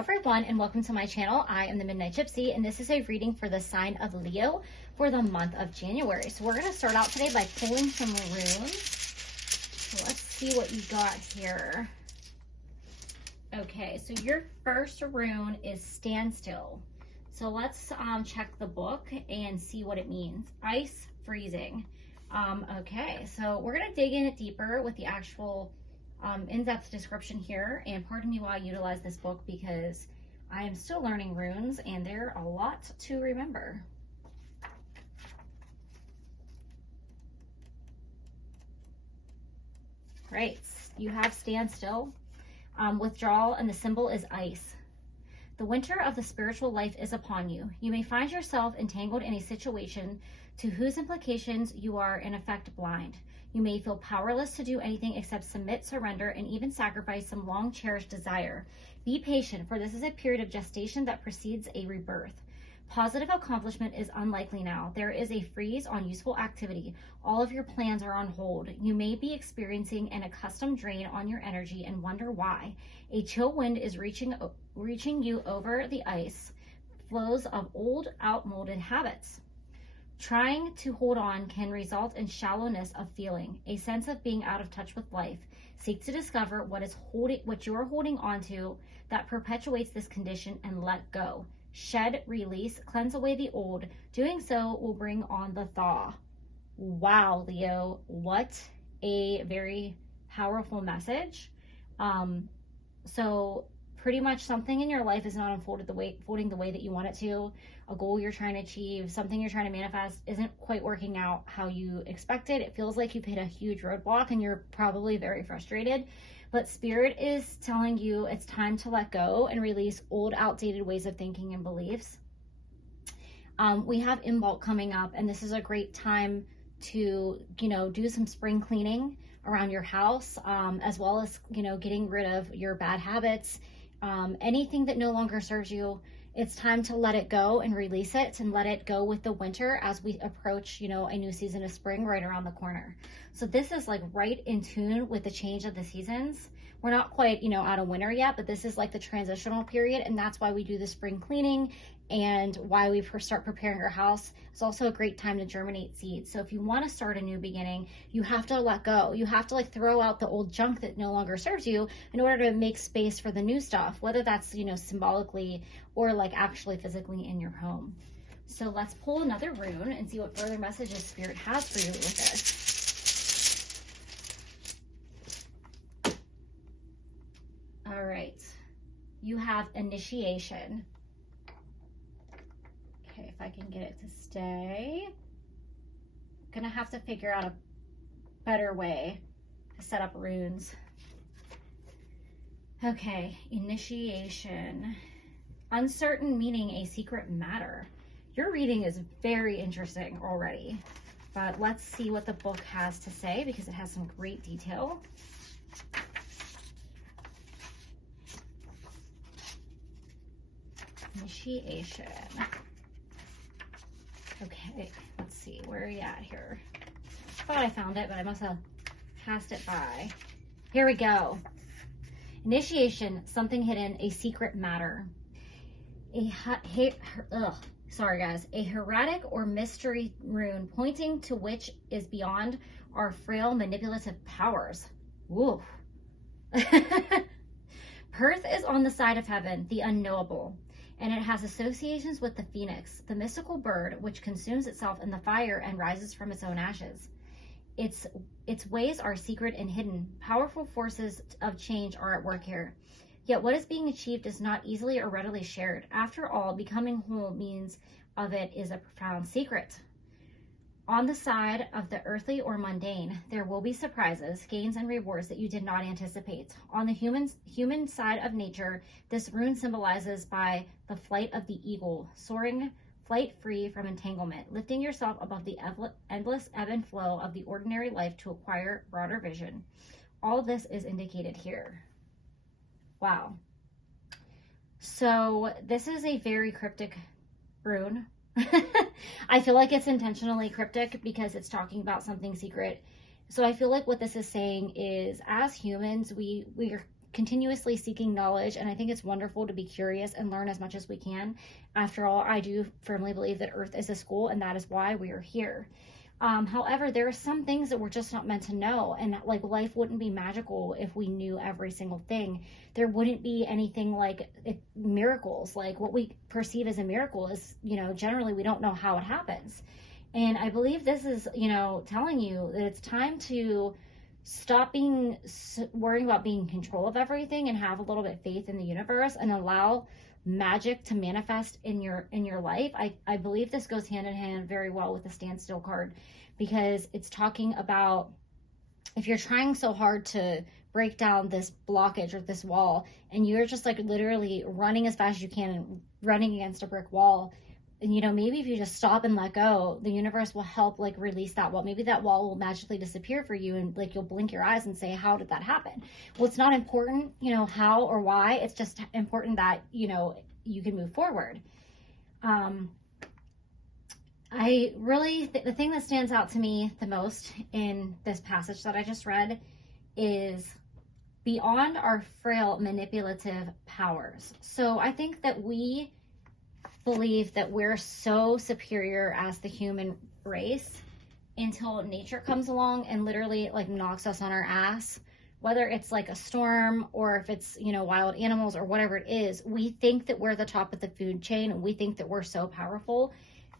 everyone, and welcome to my channel. I am the Midnight Gypsy, and this is a reading for the sign of Leo for the month of January. So we're going to start out today by pulling some runes. So let's see what you got here. Okay, so your first rune is standstill. So let's check the book and see what it means. Ice freezing. Okay, so we're going to dig in it deeper with the actual in-depth description here, and pardon me while I utilize this book because I am still learning runes and there are a lot to remember. Right, you have standstill, withdrawal, and the symbol is ice. The winter of the spiritual life is upon you. You may find yourself entangled in a situation to whose implications you are in effect blind. You may feel powerless to do anything except submit, surrender, and even sacrifice some long-cherished desire. Be patient, for this is a period of gestation that precedes a rebirth. Positive accomplishment is unlikely now. There is a freeze on useful activity. All of your plans are on hold. You may be experiencing an accustomed drain on your energy and wonder why. A chill wind is reaching you over the ice, flows of old, outmoded habits. Trying to hold on can result in shallowness of feeling, a sense of being out of touch with life. Seek to discover what you're holding on to that perpetuates this condition and let go. Shed, release, cleanse away the old. Doing so will bring on the thaw. Wow, Leo, what a very powerful message. So pretty much something in your life is not unfolding the way that you want it to. A goal you're trying to achieve, something you're trying to manifest isn't quite working out how you expected. It feels like you've hit a huge roadblock and you're probably very frustrated. But Spirit is telling you it's time to let go and release old, outdated ways of thinking and beliefs. We have Imbolc coming up, and this is a great time to, do some spring cleaning around your house, as well as, getting rid of your bad habits. Anything that no longer serves you, it's time to let it go and release it and let it go with the winter as we approach, a new season of spring right around the corner. So this is like right in tune with the change of the seasons. We're not quite, out of winter yet, but this is like the transitional period. And that's why we do the spring cleaning and why we start preparing our house. It's also a great time to germinate seeds. So if you want to start a new beginning, you have to let go. You have to throw out the old junk that no longer serves you in order to make space for the new stuff, whether that's, symbolically or actually physically in your home. So let's pull another rune and see what further messages Spirit has for you with this. All right, you have initiation. Okay, if I can get it to stay. I'm gonna have to figure out a better way to set up runes. Okay, initiation. Uncertain meaning a secret matter. Your reading is very interesting already, but let's see what the book has to say because it has some great detail. Initiation. Okay, let's see, where are you at here? I thought I found it, but I must have passed it by. Here we go. Initiation, something hidden, a secret matter. Sorry guys. A hieratic or mystery rune pointing to which is beyond our frail manipulative powers. Woof. Perth is on the side of heaven, the unknowable, and it has associations with the phoenix, the mystical bird which consumes itself in the fire and rises from its own ashes. Its ways are secret and hidden. Powerful forces of change are at work here. Yet what is being achieved is not easily or readily shared. After all, becoming whole means of it is a profound secret. On the side of the earthly or mundane, there will be surprises, gains, and rewards that you did not anticipate. On the human side of nature, this rune symbolizes by the flight of the eagle, soaring flight free from entanglement, lifting yourself above the endless ebb and flow of the ordinary life to acquire broader vision. All this is indicated here. Wow. So this is a very cryptic rune. I feel like it's intentionally cryptic because it's talking about something secret. So I feel like what this is saying is, as humans, we're continuously seeking knowledge, and I think it's wonderful to be curious and learn as much as we can. After all, I do firmly believe that Earth is a school, and that is why we are here. However, there are some things that we're just not meant to know, and like life wouldn't be magical if we knew every single thing. There wouldn't be anything like miracles. Like what we perceive as a miracle is, generally we don't know how it happens. And I believe this is, telling you that it's time to stop worrying about being in control of everything and have a little bit of faith in the universe and allow magic to manifest in your life. I believe this goes hand in hand very well with the standstill card, because it's talking about if you're trying so hard to break down this blockage or this wall, and you're just like literally running as fast as you can and running against a brick wall, and maybe if you just stop and let go, the universe will help like release that wall. Maybe that wall will magically disappear for you, and like you'll blink your eyes and say, how did that happen? Well, it's not important, how or why. It's just important that, you can move forward. The thing that stands out to me the most in this passage that I just read is beyond our frail manipulative powers. So I think that we believe that we're so superior as the human race until nature comes along and literally like knocks us on our ass, whether it's like a storm or if it's, wild animals or whatever it is. We think that we're the top of the food chain, and we think that we're so powerful.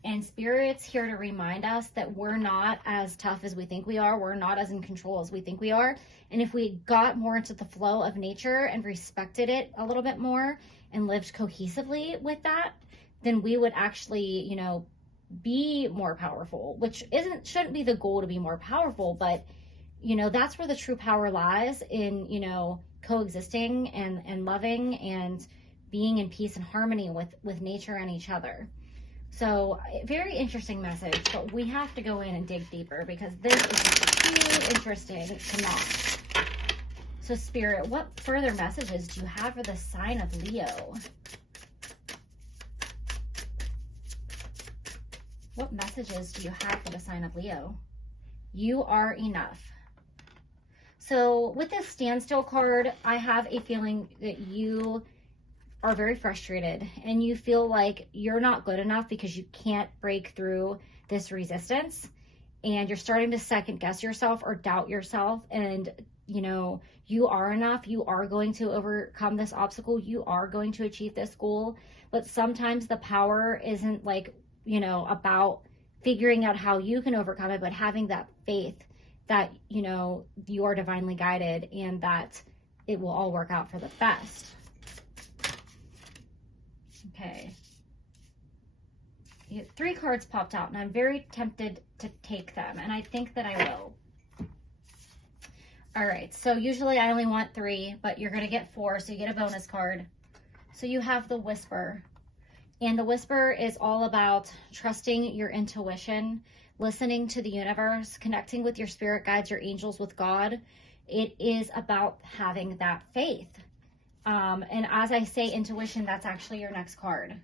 And Spirit's here to remind us that we're not as tough as we think we are. We're not as in control as we think we are. And if we got more into the flow of nature and respected it a little bit more and lived cohesively with that, then we would actually, be more powerful, which shouldn't be the goal to be more powerful, but, that's where the true power lies in, coexisting and loving and being in peace and harmony with nature and each other. So very interesting message, but we have to go in and dig deeper because this is too interesting to not. So Spirit, what further messages do you have for the sign of Leo? What messages do you have for the sign of Leo? You are enough. So with this standstill card, I have a feeling that you are very frustrated and you feel like you're not good enough because you can't break through this resistance, and you're starting to second guess yourself or doubt yourself, and you are enough. You are going to overcome this obstacle. You are going to achieve this goal. But sometimes the power isn't like, about figuring out how you can overcome it, but having that faith that, you are divinely guided and that it will all work out for the best. Okay. 3 cards popped out, and I'm very tempted to take them, and I think that I will. All right, so usually I only want 3, but you're going to get 4, so you get a bonus card. So you have the Whisper. And the Whisper is all about trusting your intuition, listening to the universe, connecting with your spirit guides, your angels, with God. It is about having that faith. And as I say intuition, that's actually your next card.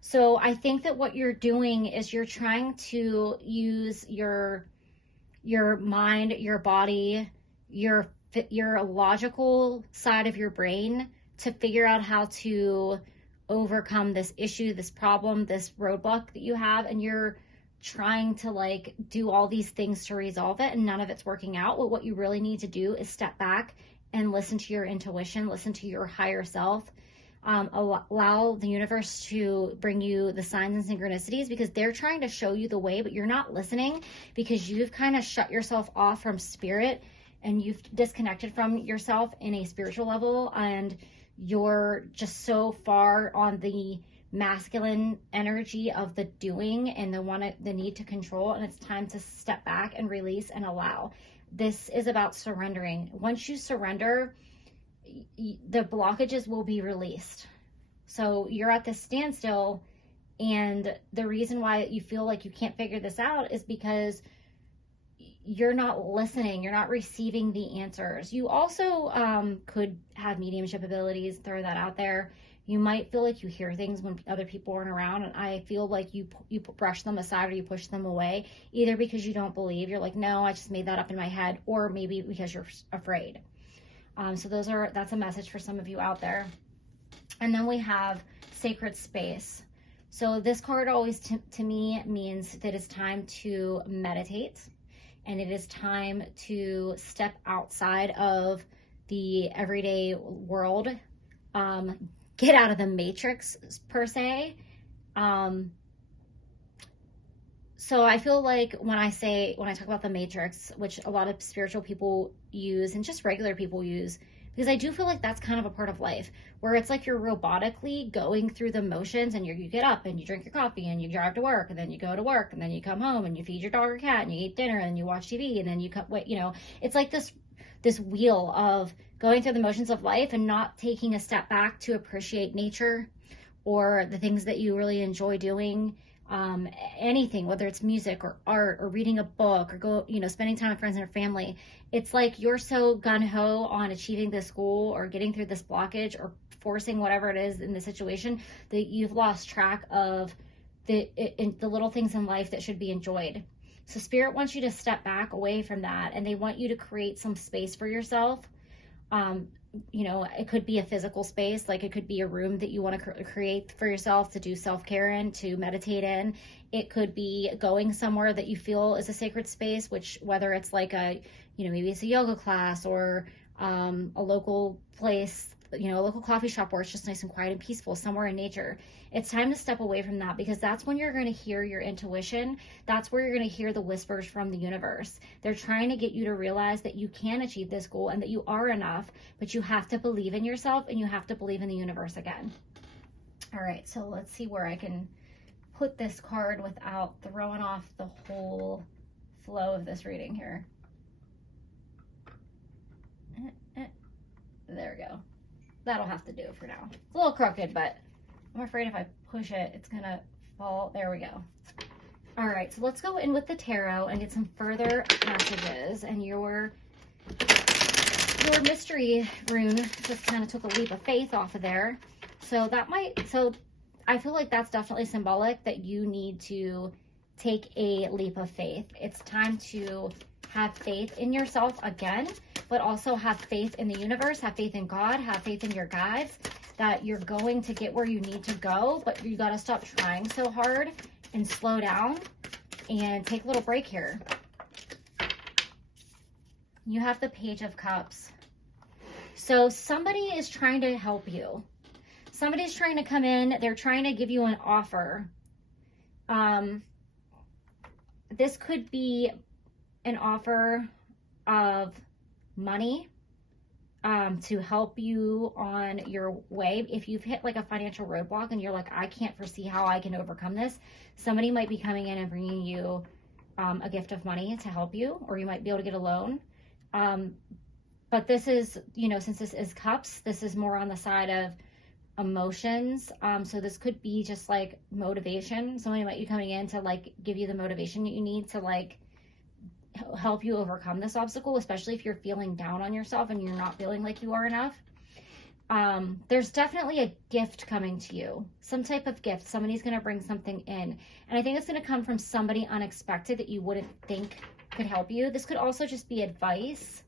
So I think that what you're doing is you're trying to use your mind, your body, your logical side of your brain to figure out how to overcome this issue, this problem, this roadblock that you have, and you're trying to like do all these things to resolve it, and none of it's working out. Well, what you really need to do is step back and listen to your intuition, listen to your higher self, allow the universe to bring you the signs and synchronicities, because they're trying to show you the way, but you're not listening because you've kind of shut yourself off from spirit and you've disconnected from yourself in a spiritual level, and you're just so far on the masculine energy of the doing and the need to control, and it's time to step back and release and allow. This is about surrendering. Once you surrender, the blockages will be released. So you're at this standstill, and the reason why you feel like you can't figure this out is because you're not listening. You're not receiving the answers. You also could have mediumship abilities, throw that out there. You might feel like you hear things when other people aren't around, and I feel like you brush them aside or you push them away, either because you don't believe, you're like, no, I just made that up in my head, or maybe because you're afraid. So that's a message for some of you out there. And then we have sacred space. So this card always to me means that it's time to meditate, and it is time to step outside of the everyday world, get out of the matrix per se. So I feel like when I talk about the matrix, which a lot of spiritual people use and just regular people use, because I do feel like that's kind of a part of life where it's like you're robotically going through the motions, and you get up and you drink your coffee and you drive to work, and then you go to work, and then you come home and you feed your dog or cat and you eat dinner and you watch TV, and then it's like this wheel of going through the motions of life and not taking a step back to appreciate nature or the things that you really enjoy doing. Anything, whether it's music or art or reading a book or spending time with friends and your family. It's like you're so gung-ho on achieving this goal or getting through this blockage or forcing whatever it is in the situation that you've lost track of the little things in life that should be enjoyed. So Spirit wants you to step back away from that, and they want you to create some space for yourself. It could be a physical space, like it could be a room that you want to create for yourself to do self-care in, to meditate in. It could be going somewhere that you feel is a sacred space, which whether it's like maybe it's a yoga class or a local place, a local coffee shop where it's just nice and quiet and peaceful, somewhere in nature. It's time to step away from that, because that's when you're going to hear your intuition. That's where you're going to hear the whispers from the universe. They're trying to get you to realize that you can achieve this goal and that you are enough, but you have to believe in yourself and you have to believe in the universe again. All right, so let's see where I can put this card without throwing off the whole flow of this reading here. There we go. That'll have to do for now. It's a little crooked, but I'm afraid if I push it, it's gonna fall. There we go. All right, so let's go in with the tarot and get some further messages. And your mystery rune just kind of took a leap of faith off of there. So I feel like that's definitely symbolic that you need to take a leap of faith. It's time to have faith in yourself again, but also have faith in the universe, have faith in God, have faith in your guides, that you're going to get where you need to go, but you got to stop trying so hard and slow down and take a little break here. You have the Page of Cups. So somebody is trying to help you. Somebody's trying to come in. They're trying to give you an offer. This could be an offer of money to help you on your way. If you've hit like a financial roadblock and you're like, I can't foresee how I can overcome this, somebody might be coming in and bringing you a gift of money to help you, or you might be able to get a loan. But this is, since this is cups, this is more on the side of emotions. So this could be just like motivation. Somebody might be coming in to like give you the motivation that you need to like help you overcome this obstacle, especially if you're feeling down on yourself and you're not feeling like you are enough. There's definitely a gift coming to you, some type of gift. Somebody's going to bring something in, and I think it's going to come from somebody unexpected that you wouldn't think could help you. This could also just be advice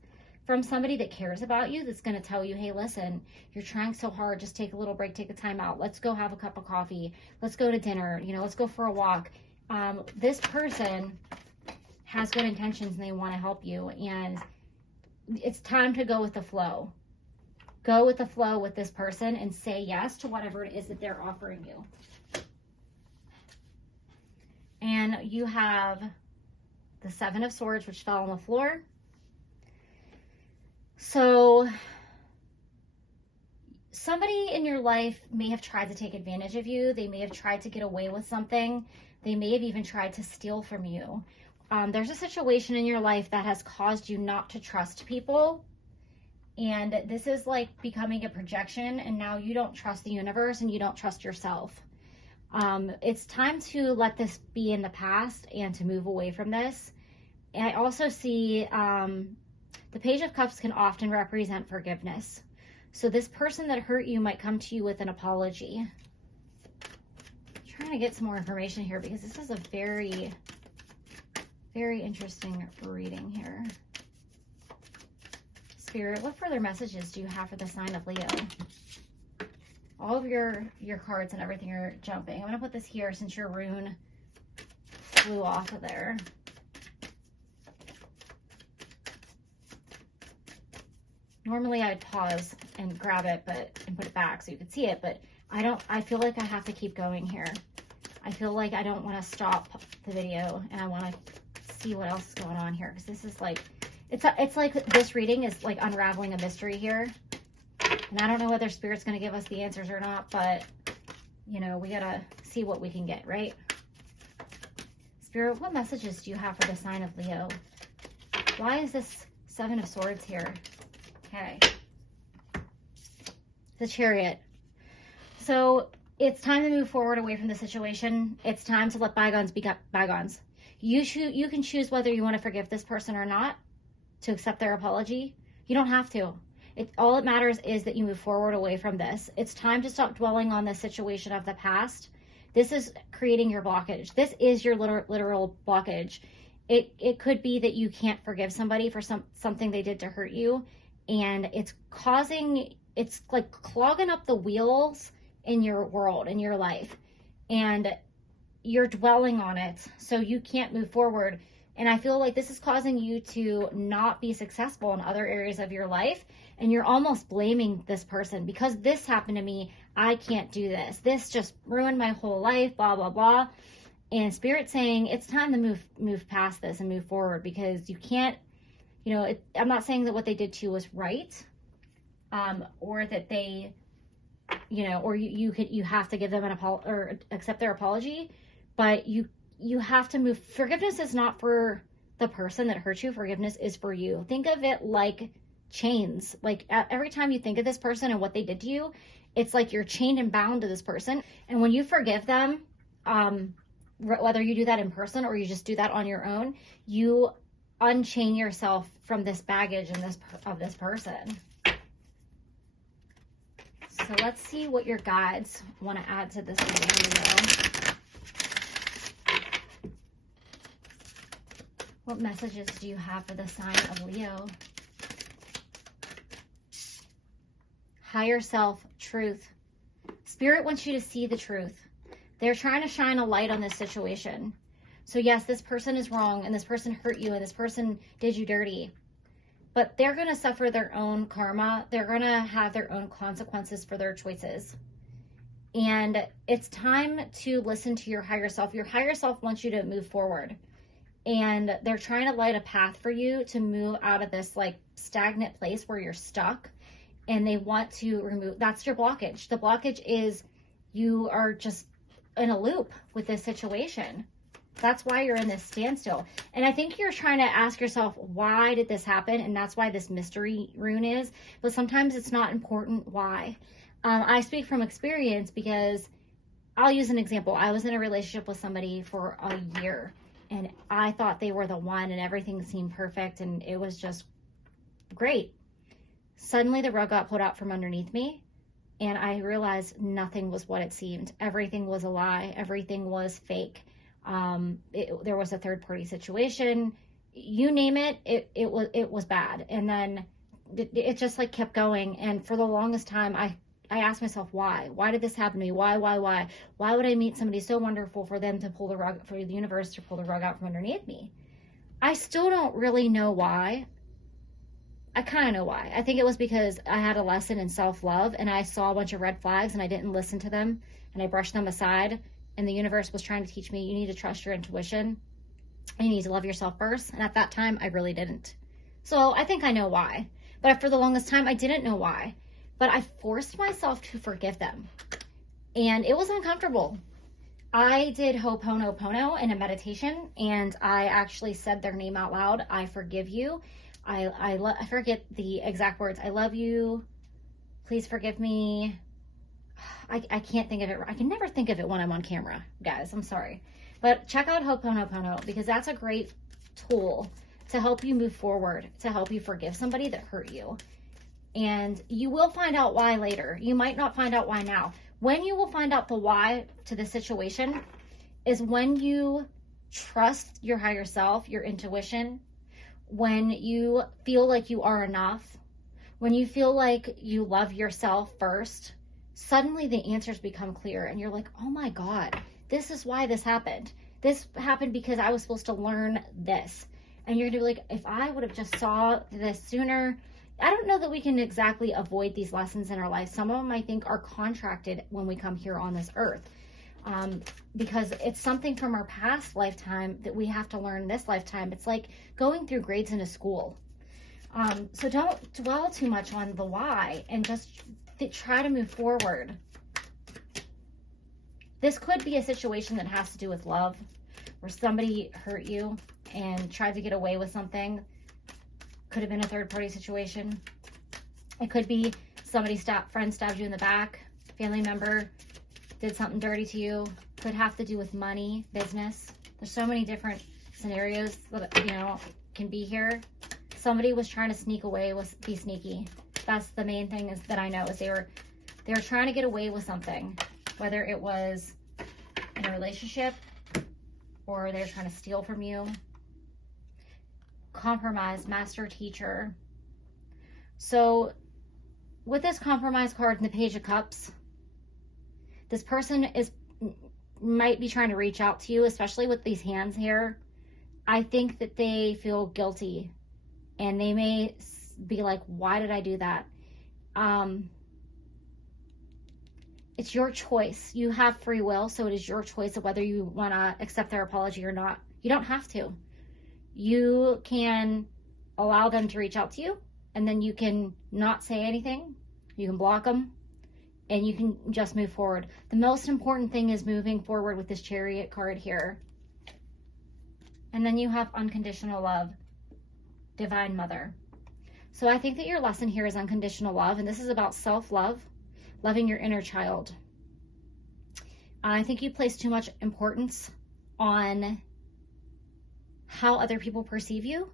from somebody that cares about you, that's going to tell you, hey, listen, you're trying so hard, just take a little break, take a time out, let's go have a cup of coffee, let's go to dinner, let's go for a walk. This person has good intentions and they want to help you, and it's time to go with the flow. Go with the flow with this person and say yes to whatever it is that they're offering you. And you have the Seven of Swords, which fell on the floor. So somebody in your life may have tried to take advantage of you. They may have tried to get away with something. They may have even tried to steal from you. There's a situation in your life that has caused you not to trust people. And this is like becoming a projection, and now you don't trust the universe and you don't trust yourself. It's time to let this be in the past and to move away from this. And I also see the Page of Cups can often represent forgiveness. So this person that hurt you might come to you with an apology. I'm trying to get some more information here because this is a very, very interesting reading here. Spirit, what further messages do you have for the sign of Leo? All of your cards and everything are jumping. I'm going to put this here since your rune flew off of there. Normally I'd pause and grab it and put it back so you could see it, but I feel like I have to keep going here. I feel like I don't want to stop the video and I want to see what else is going on here, because this is like, it's like this reading is like unraveling a mystery here. And I don't know whether Spirit's going to give us the answers or not, but, you know, we got to see what we can get, right? Spirit, what messages do you have for the sign of Leo? Why is this Seven of Swords here? Okay. The Chariot. So it's time to move forward away from the situation. It's time to let bygones be bygones. You can choose whether you want to forgive this person or not, to accept their apology. You don't have to. All it matters is that you move forward away from this. It's time to stop dwelling on the situation of the past. This is creating your blockage. This is your literal blockage. It could be that you can't forgive somebody for something they did to hurt you, and it's like clogging up the wheels in your world, in your life, and you're dwelling on it, so you can't move forward. And I feel like this is causing you to not be successful in other areas of your life. And you're almost blaming this person. Because this happened to me, I can't do this. This just ruined my whole life, blah, blah, blah. And Spirit's saying it's time to move past this and move forward. Because you can't, you know, I'm not saying that what they did to you was right. Or that they, you know, or you have to give them an apology or accept their apology. But you have to move. Forgiveness is not for the person that hurt you. Forgiveness is for you. Think of it like chains. Like every time you think of this person and what they did to you, it's like you're chained and bound to this person. And when you forgive them, whether you do that in person or you just do that on your own, you unchain yourself from this baggage and of this person. So let's see what your guides want to add to this video. What messages do you have for the sign of Leo? Higher self, truth. Spirit wants you to see the truth. They're trying to shine a light on this situation. So yes, this person is wrong and this person hurt you and this person did you dirty. But they're going to suffer their own karma. They're going to have their own consequences for their choices. And it's time to listen to your higher self. Your higher self wants you to move forward. And they're trying to light a path for you to move out of this like stagnant place where you're stuck. And they want to remove, that's your blockage. The blockage is you are just in a loop with this situation. That's why you're in this standstill. And I think you're trying to ask yourself, why did this happen? And that's why this mystery rune is. But sometimes it's not important why. I speak from experience because I'll use an example. I was in a relationship with somebody for a year. And I thought they were the one and everything seemed perfect and it was just great. Suddenly the rug got pulled out from underneath me and I realized nothing was what it seemed. Everything was a lie. Everything was fake. There was a third party situation. You name it, it was bad. And then it just like kept going. And for the longest time, I asked myself, why? Why did this happen to me? Why? Why would I meet somebody so wonderful for them to pull the rug, for the universe to pull the rug out from underneath me? I still don't really know why. I kind of know why. I think it was because I had a lesson in self-love and I saw a bunch of red flags and I didn't listen to them and I brushed them aside. And the universe was trying to teach me, you need to trust your intuition and you need to love yourself first. And at that time, I really didn't. So I think I know why. But for the longest time, I didn't know why. But I forced myself to forgive them. And it was uncomfortable. I did Ho'oponopono in a meditation, and I actually said their name out loud. I forgive you. I forget the exact words. I love you. Please forgive me. I can't think of it. I can never think of it when I'm on camera, guys. I'm sorry. But check out Ho'oponopono because that's a great tool to help you move forward, to help you forgive somebody that hurt you. And you will find out why later. You might not find out why now. When you will find out the why to the situation is when you trust your higher self, your intuition, when you feel like you are enough, When you feel like you love yourself first, suddenly the answers become clear and you're like, oh my God, this is why this happened. This happened because I was supposed to learn this. And you're gonna be like, if I would have just saw this sooner. I don't know that we can exactly avoid these lessons in our life. Some of them I think are contracted when we come here on this earth. Because it's something from our past lifetime that we have to learn this lifetime. It's like going through grades in a school. So don't dwell too much on the why and just try to move forward. This could be a situation that has to do with love, where somebody hurt you and tried to get away with something. Could have been a third-party situation. It could be somebody friend stabbed you in the back, family member did something dirty to you. Could have to do with money, business. There's so many different scenarios that, you know, can be here. Somebody was trying to sneak away, be sneaky. That's the main thing is that I know is they were trying to get away with something, whether it was in a relationship or they're trying to steal from you. Compromise, master, teacher. So with this compromise card in the Page of Cups, this person might be trying to reach out to you, especially with these hands here. I think that they feel guilty and they may be like, why did I do that? It's your choice. You have free will, so it is your choice of whether you want to accept their apology or not. You don't have to. You can allow them to reach out to you, and then you can not say anything. You can block them, and you can just move forward. The most important thing is moving forward with this Chariot card here. And then you have unconditional love, Divine Mother. So I think that your lesson here is unconditional love, and this is about self-love, loving your inner child. I think you place too much importance on how other people perceive you.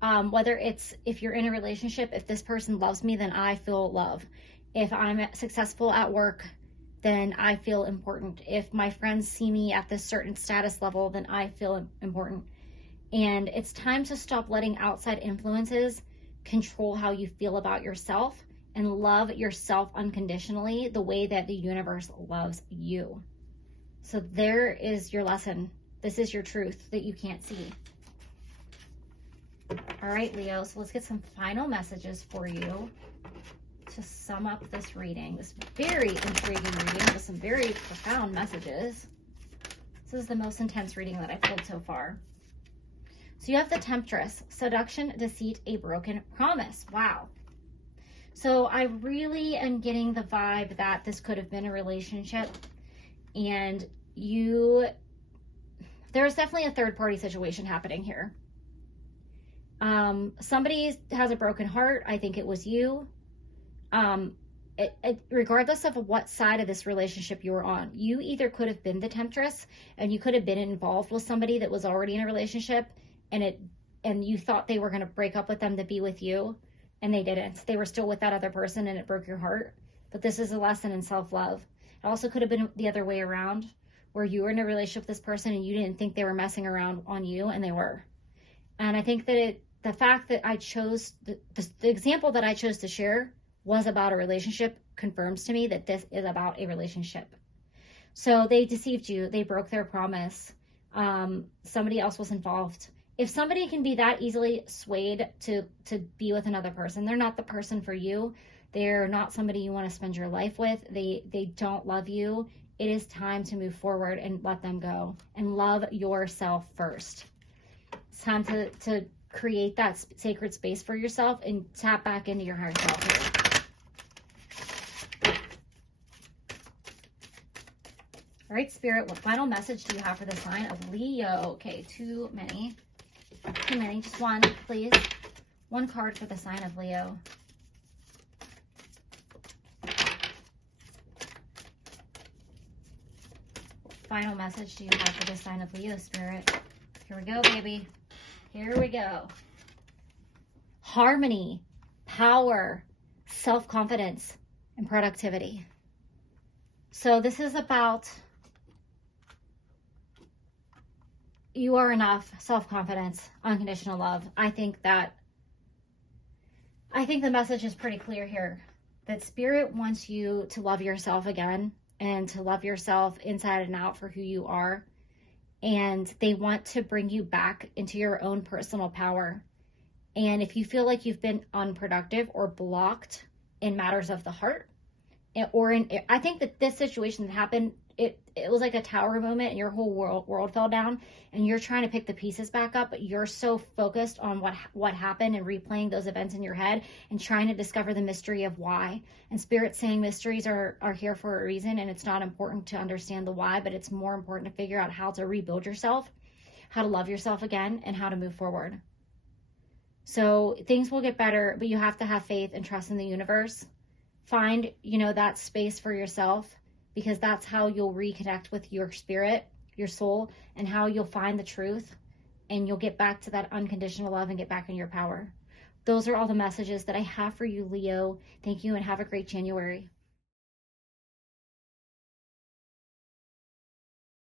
Whether it's, if you're in a relationship, if this person loves me, then I feel love. If I'm successful at work, then I feel important. If my friends see me at this certain status level, then I feel important. And it's time to stop letting outside influences control how you feel about yourself and love yourself unconditionally the way that the universe loves you. So there is your lesson. This is your truth that you can't see. All right, Leo, so let's get some final messages for you to sum up this reading. This very intriguing reading with some very profound messages. This is the most intense reading that I've pulled so far. So you have the Temptress, seduction, deceit, a broken promise. Wow. So I really am getting the vibe that this could have been a relationship, and there's definitely a third-party situation happening here. Somebody has a broken heart. I think it was you. Regardless of what side of this relationship you were on, you either could have been the Temptress and you could have been involved with somebody that was already in a relationship, and you thought they were going to break up with them to be with you, and they didn't. They were still with that other person, and it broke your heart. But this is a lesson in self-love. It also could have been the other way around, where you were in a relationship with this person and you didn't think they were messing around on you, and they were. And I think that the fact that I chose, the example that I chose to share was about a relationship confirms to me that this is about a relationship. So they deceived you. They broke their promise. Somebody else was involved. If somebody can be that easily swayed to be with another person, they're not the person for you. They're not somebody you want to spend your life with. They don't love you. It is time to move forward and let them go and love yourself first. It's time to create that sacred space for yourself and tap back into your higher self here. All right, Spirit, what final message do you have for the sign of Leo? Okay, too many. Too many. Just one, please. One card for the sign of Leo. Final message do you have for the sign of Leo, Spirit? Here we go, baby. Here we go. Harmony, power, self-confidence, and productivity. So this is about you are enough, self-confidence, unconditional love. I think that I think the message is pretty clear here, that Spirit wants you to love yourself again and to love yourself inside and out for who you are. And they want to bring you back into your own personal power. And if you feel like you've been unproductive or blocked in matters of the heart, I think that this situation that happened, it was like a tower moment and your whole world fell down and you're trying to pick the pieces back up, but you're so focused on what happened and replaying those events in your head and trying to discover the mystery of why. And Spirit's saying mysteries are here for a reason, and it's not important to understand the why, but it's more important to figure out how to rebuild yourself, how to love yourself again, and how to move forward. So things will get better, but you have to have faith and trust in the universe. Find, that space for yourself, because that's how you'll reconnect with your spirit, your soul, and how you'll find the truth, and you'll get back to that unconditional love and get back in your power. Those are all the messages that I have for you, Leo. Thank you, and have a great January.